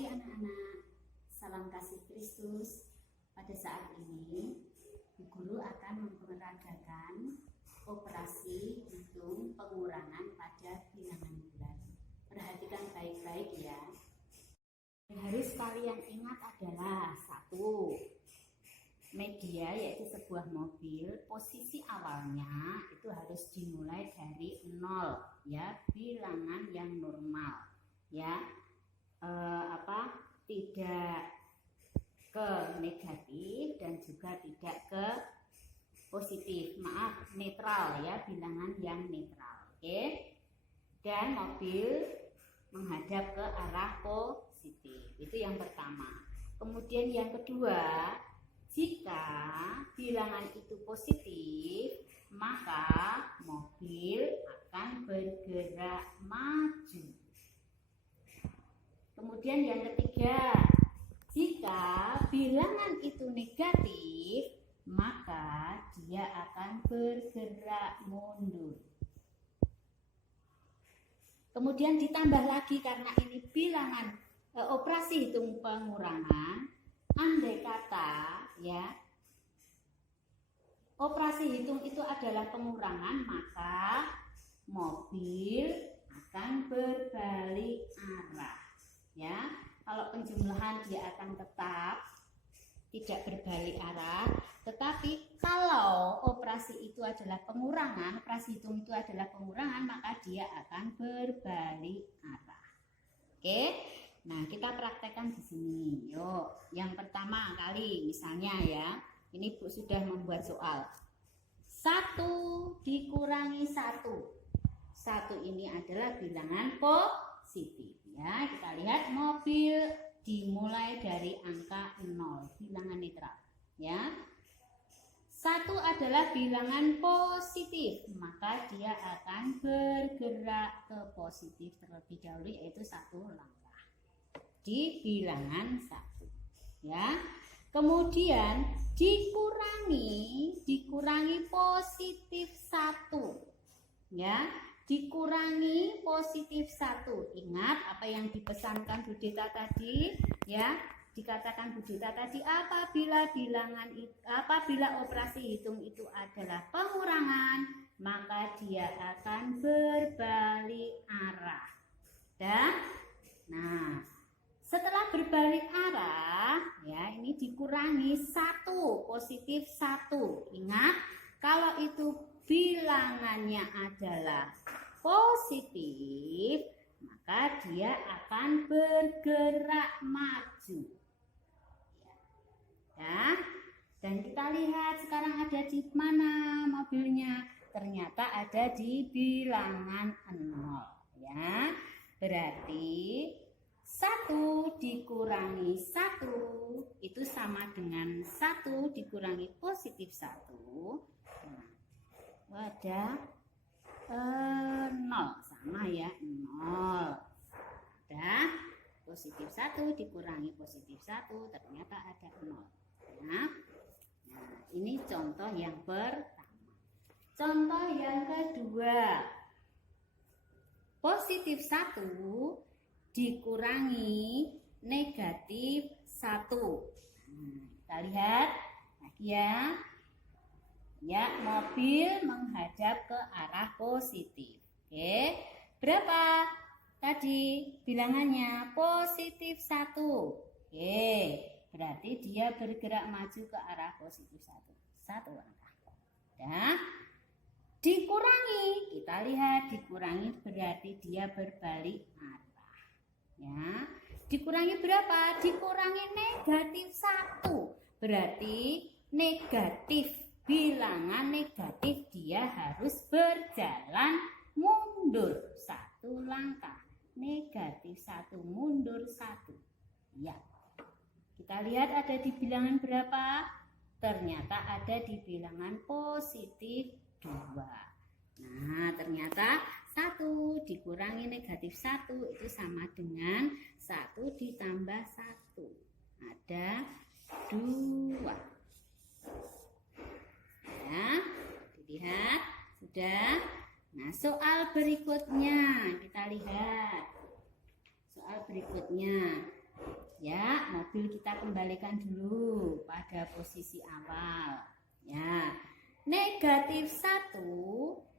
pagi anak-anak, salam kasih Kristus. Pada saat ini, Bu Guru akan memperagakan operasi hitung pengurangan pada bilangan bulan. Perhatikan baik-baik ya. Yang harus kalian ingat adalah satu, media yaitu sebuah mobil, posisi awalnya itu harus dimulai dari 0 ya, bilangan yang normal ya. Tidak ke negatif dan juga tidak ke positif, netral ya, bilangan yang netral. Oke. Dan mobil menghadap ke arah positif, itu yang pertama. Kemudian yang kedua, jika bilangan itu positif, maka mobil akan bergerak maju. Kemudian yang ketiga, jika bilangan itu negatif, maka dia akan bergerak mundur. Kemudian ditambah lagi karena ini bilangan operasi hitung pengurangan, andai kata ya operasi hitung itu adalah pengurangan, maka mobil akan berbalik arah. Ya, kalau penjumlahan dia akan tetap tidak berbalik arah, tetapi kalau operasi itu adalah pengurangan, operasi hitung itu adalah pengurangan, maka dia akan berbalik arah. Oke, nah kita praktekkan di sini. Yuk, yang pertama kali misalnya ya, ini Bu sudah membuat soal. 1 dikurangi 1. 1 ini adalah bilangan positif. Ya, kita lihat mobil dimulai dari angka 0, bilangan netral. Ya, 1 adalah bilangan positif, maka dia akan bergerak ke positif terlebih dahulu, yaitu 1 langkah di bilangan 1. Ya, kemudian dikurangi positif 1. Ya, dikurangi positif 1. Ingat apa yang dipesankan Bu Deta tadi ya, dikatakan Bu Deta tadi, apabila operasi hitung itu adalah pengurangan, maka dia akan berbalik arah. Nah, setelah berbalik arah ya, ini dikurangi 1 positif 1. Ingat, kalau itu bilangannya adalah positif, maka dia akan bergerak maju. Ya. Dan kita lihat sekarang ada di mana mobilnya? Ternyata ada di bilangan 0. Ya. Berarti 1 dikurangi 1 itu sama dengan 1 dikurangi positif 1. Nah, ada 0, sama ya, 0. Ada positif 1 dikurangi positif 1, ternyata ada 0. Nah, ini contoh yang pertama. Contoh yang kedua, positif 1 dikurangi negatif 1. Kita lihat lagi ya. Ya, mobil menghadap ke arah positif. Oke, berapa tadi bilangannya? Positif 1. Oke, berarti dia bergerak maju ke arah positif 1. 1 langkah. Ya, dikurangi. Kita lihat dikurangi berarti dia berbalik arah. Ya, dikurangi berapa? Dikurangi negatif 1. Berarti negatif. Bilangan negatif dia harus berjalan mundur 1 langkah. Negatif 1 mundur 1. Ya. Kita lihat ada di bilangan berapa? Ternyata ada di bilangan positif 2. Nah, ternyata 1 dikurangi negatif 1 itu sama dengan 1 ditambah 1. Ada 2. Ya, dilihat sudah. Nah, soal berikutnya kita lihat. Soal berikutnya Ya, mobil kita kembalikan dulu pada posisi awal. Ya, negatif 1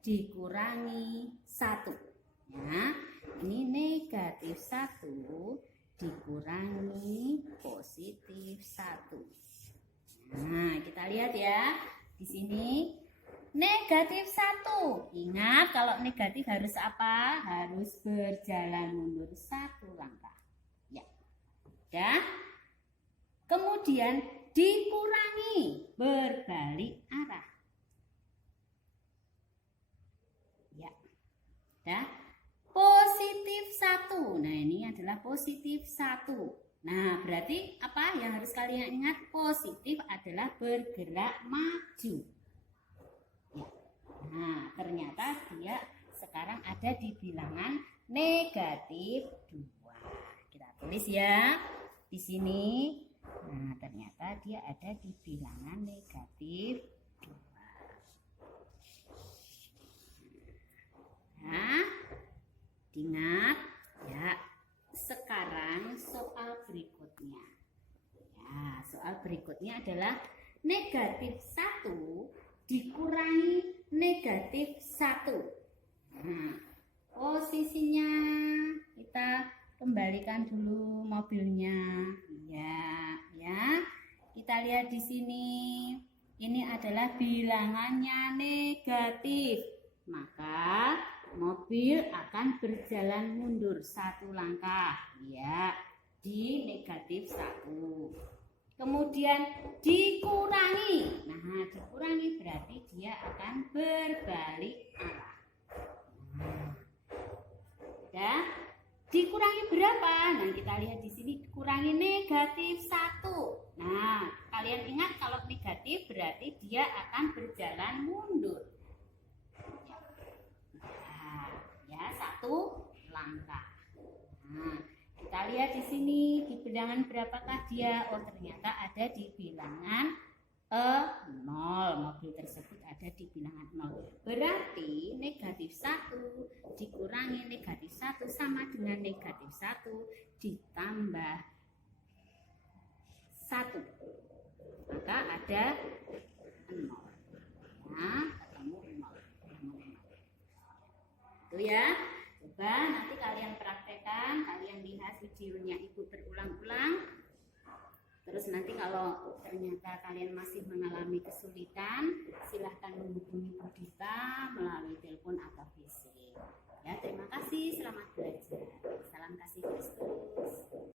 dikurangi 1. Ya, ini negatif 1 dikurangi positif 1. Nah, kita lihat ya. Di sini negatif 1. Ingat, kalau negatif harus apa? Harus berjalan mundur 1 langkah. Ya. Kemudian dikurangi berbalik arah. Ya. Ya. Positif 1. Nah, ini adalah positif 1. Nah, berarti apa yang harus kalian ingat? Positif adalah bergerak maju. Ya. Nah, ternyata dia sekarang ada di bilangan negatif 2. Kita tulis ya. Di sini, nah ternyata dia ada di bilangan negatif 2. Nah, ingat ya. Sekarang soal berikutnya. Ya, soal berikutnya adalah negatif 1 dikurangi negatif 1. Nah, posisinya kita kembalikan dulu mobilnya. Ya. Kita lihat di sini. Ini adalah bilangannya negatif. Maka mobil akan berjalan mundur 1 langkah. Ya, di negatif 1. Kemudian dikurangi. Nah, dikurangi berarti dia akan berbalik arah. Ya. Dikurangi berapa? Nah, kita lihat di sini dikurangi negatif 1. Nah, kalian ingat kalau negatif berarti dia akan berjalan mundur. Nah, ya 1 langkah. Nah, kita lihat di sini di bilangan berapakah dia? Oh, ternyata ada di bilangan 0. Mobil tersebut ada di bilangan 0. Berarti negatif 1 dikurangi negatif 1 sama dengan negatif 1 ditambah 1. Maka ada 0. Nah, ketemu 0. Itu ya. Coba nanti kalian praktekkan, kalian lihat videonya Ibu berulang-ulang. Terus nanti kalau ternyata kalian masih mengalami kesulitan, silahkan menghubungi Bu Dita melalui telepon atau PC. Ya, terima kasih, selamat belajar. Salam kasih Kristus.